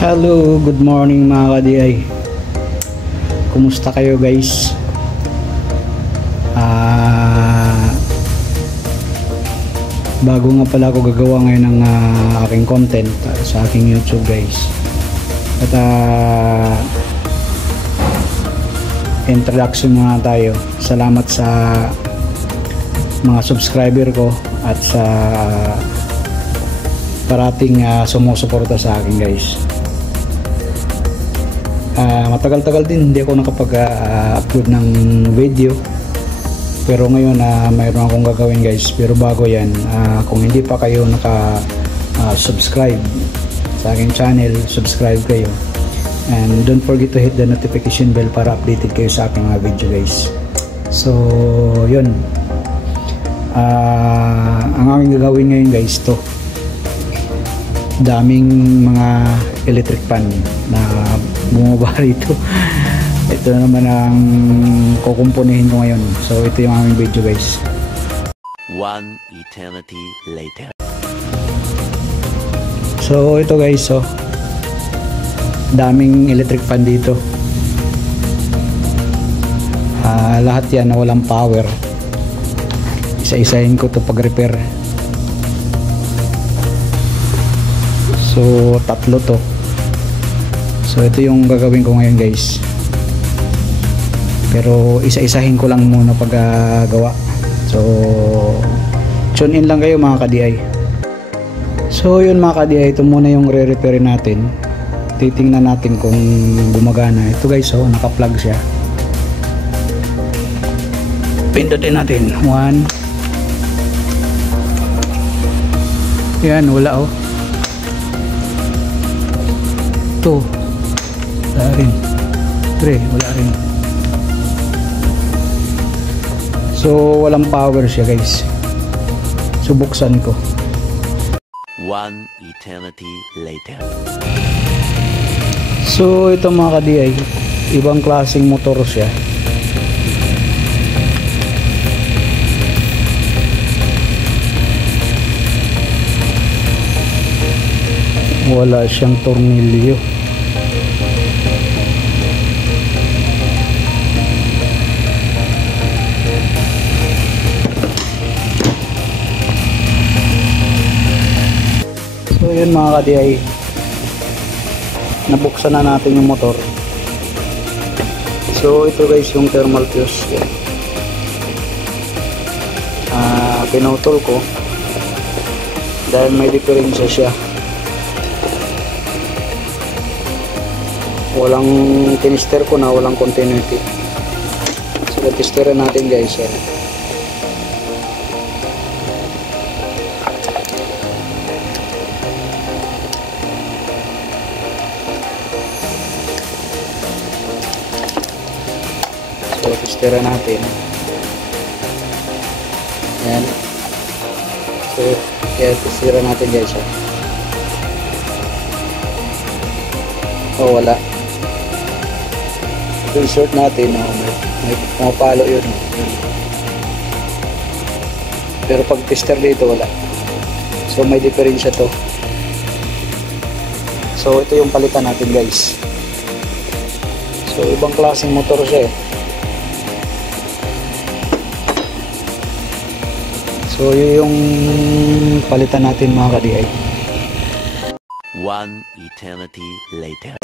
Hello, good morning mga ka-DI. Kumusta kayo guys? Bago nga pala ako gagawa ngayon ng aking content sa aking YouTube guys. At introduction muna tayo. Salamat sa mga subscriber ko at sa parating sumusuporta sa akin guys. Matagal-tagal din hindi ako nakapag-upload ng video, pero ngayon mayroon akong gagawin guys. Pero bago yan, kung hindi pa kayo subscribe sa aking channel, subscribe kayo, and don't forget to hit the notification bell para updated kayo sa aking mga video guys. So yun, ang aking gagawin ngayon guys, to daming mga electric fan na bumaba rito. Ito naman ang kukumpunihin ko ngayon. So ito yung aming video guys. One eternity later. So ito guys, so daming electric fan dito. Lahat yan na walang power. Isa-isahin ko to pag-repair. So tatlo to. So ito yung gagawin ko ngayon guys. Pero isa-isahin ko lang muna paggawa. So tune in lang kayo mga ka-DI. So yun mga ka-DI, ito muna yung re-repair natin. Titingnan natin kung gumagana. Ito guys, oh, naka-plug siya. Pindutin natin. 1. Yan, wala oh. 2. Wala rin. 3. Wala rin. So walang power siya guys. So buksan ko. One eternity later. So ito mga ka-DI, ibang klaseng motor siya. Wala siyang tornilyo. So yun mga ka-DI, nabuksan na natin yung motor. So ito guys yung thermal fuse. Pinutol ko dahil may diferensya siya. Walang tinister ko na walang continuity. So testerin natin guys. So testerin natin. Yan. So kaya testerin natin guys. Oh wala. Insert natin, may pumapalo yun. Pero pag tester dito wala. So may diferensya to. So ito yung palitan natin guys. So ibang klaseng motor siya eh. So yun yung palitan natin mga ka-DI. One eternity later.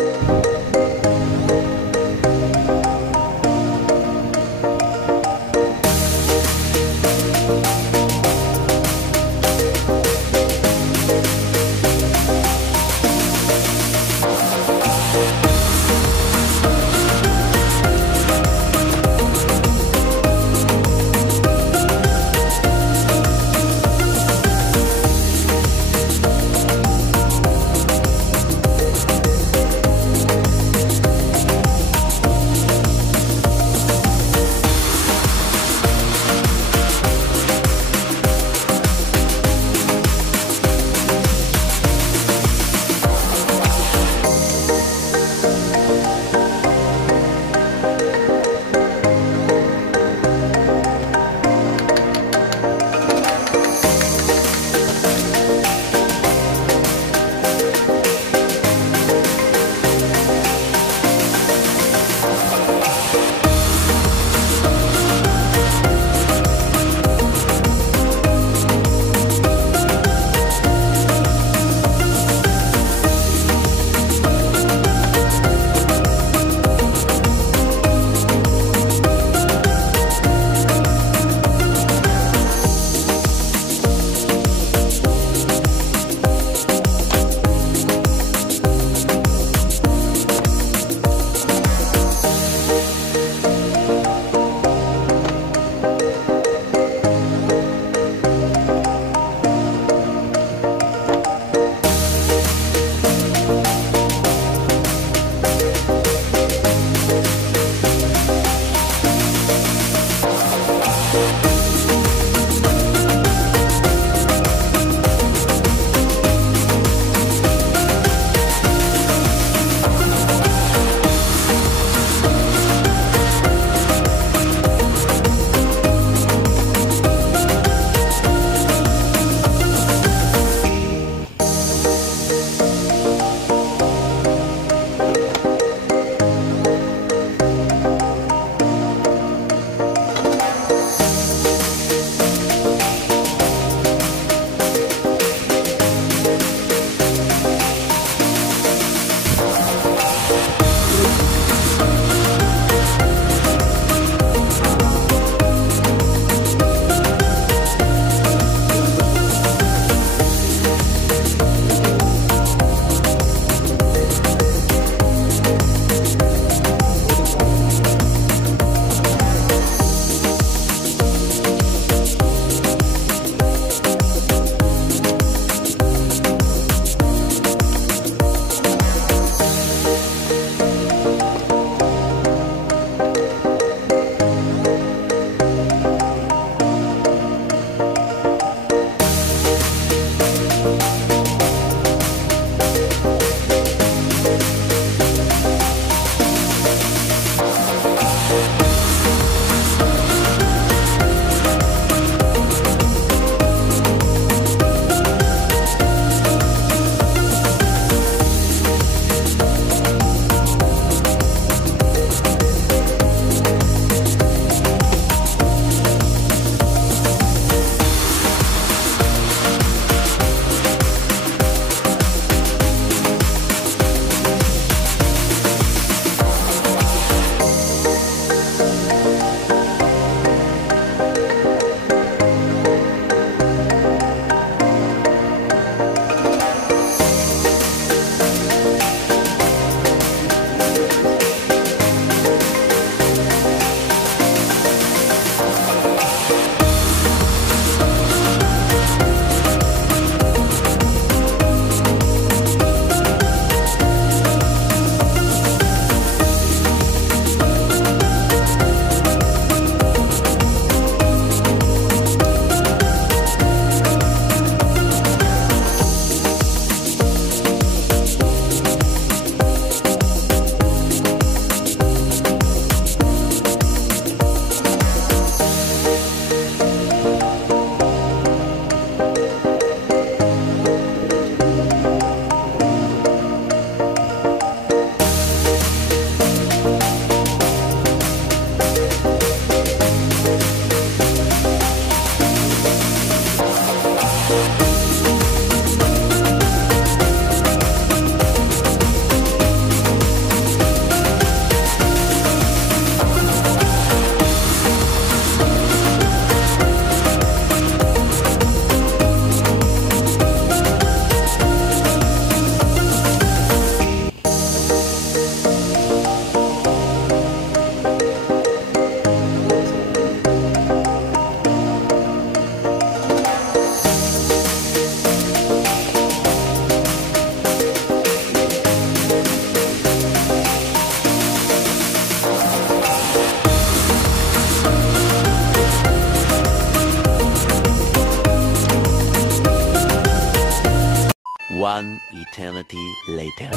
One eternity later.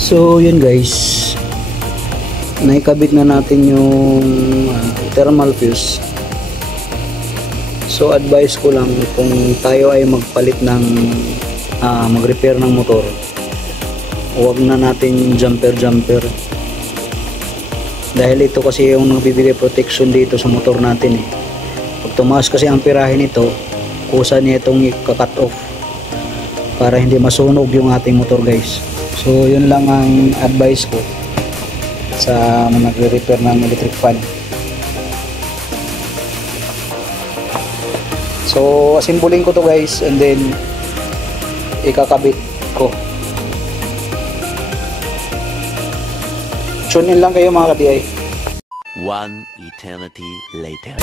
So yun guys, naikabit na natin yung thermal fuse. So advice ko lang, kung tayo ay magpalit ng mag-repair ng motor, huwag na natin jumper dahil ito kasi yung nagbibigay protection dito sa motor natin eh. Pag tumaas kasi ang pirahe nito, kusa niya itong i-cut off para hindi masunog yung ating motor guys. So yun lang ang advice ko sa nagre-repair ng electric fan. So asimbulin ko to guys, and then ikakabit ko. Tune in lang kayo mga ka-DI. One eternity later.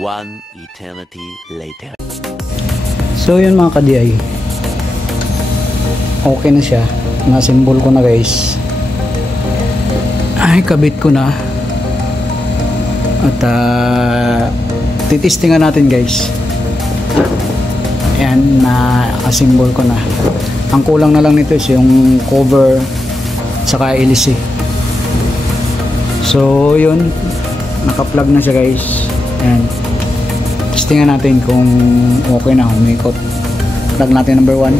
One eternity later. So yun mga ka-DI, okay na siya, nasimbol ko na guys, ay kabit ko na, at titistingan natin guys. Ayan, na-asimbol ko na. Ang kulang na lang nito is yung cover saka LC. So yun, naka-plug na siya guys. Ayan, testingan natin kung okay na, umikot. Plug natin number 1.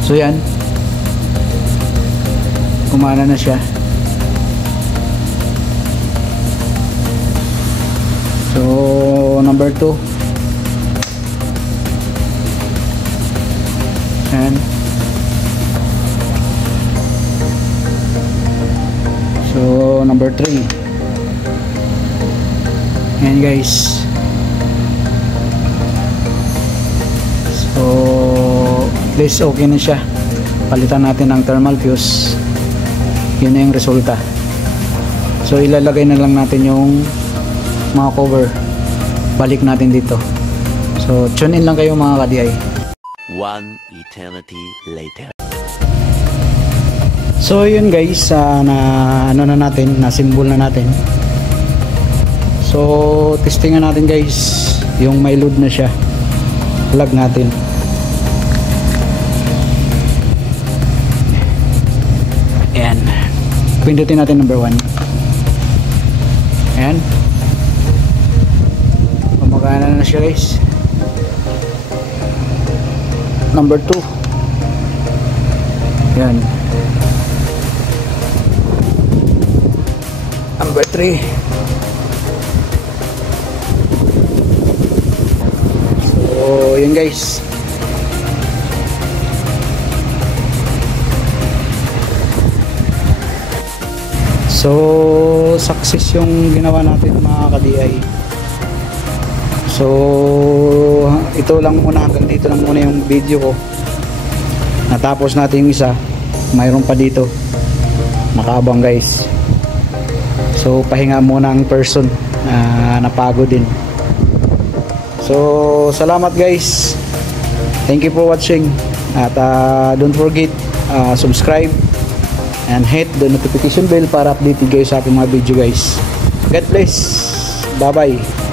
So yan, kumana na siya. So number 2, yan. So number 3, yan guys. So at least okay na siya. Palitan natin ng thermal fuse. Yun na yung resulta. So ilalagay na lang natin yung mga cover. Balik natin dito. So tune in lang kayo mga ka-DI. One eternity later. So yun guys, na natin, na-symbol na natin. So testingan natin guys, yung may load na siya. Plug natin. Ayan. Pindutin natin number 1. Ayan. Gumagana na siya guys. Number 2. Ayan. Number 3. So, yun guys. So, success yung ginawa natin mga ka-DI. So, ito lang muna, hanggang dito lang muna yung video ko. Natapos natin yung isa. Mayroon pa dito. Nakaabang guys. So, pahinga muna ang person. Napagod din. So, salamat guys. Thank you for watching. At don't forget, subscribe and hit the notification bell para updated kayo sa aking mga video guys. God bless. Bye bye.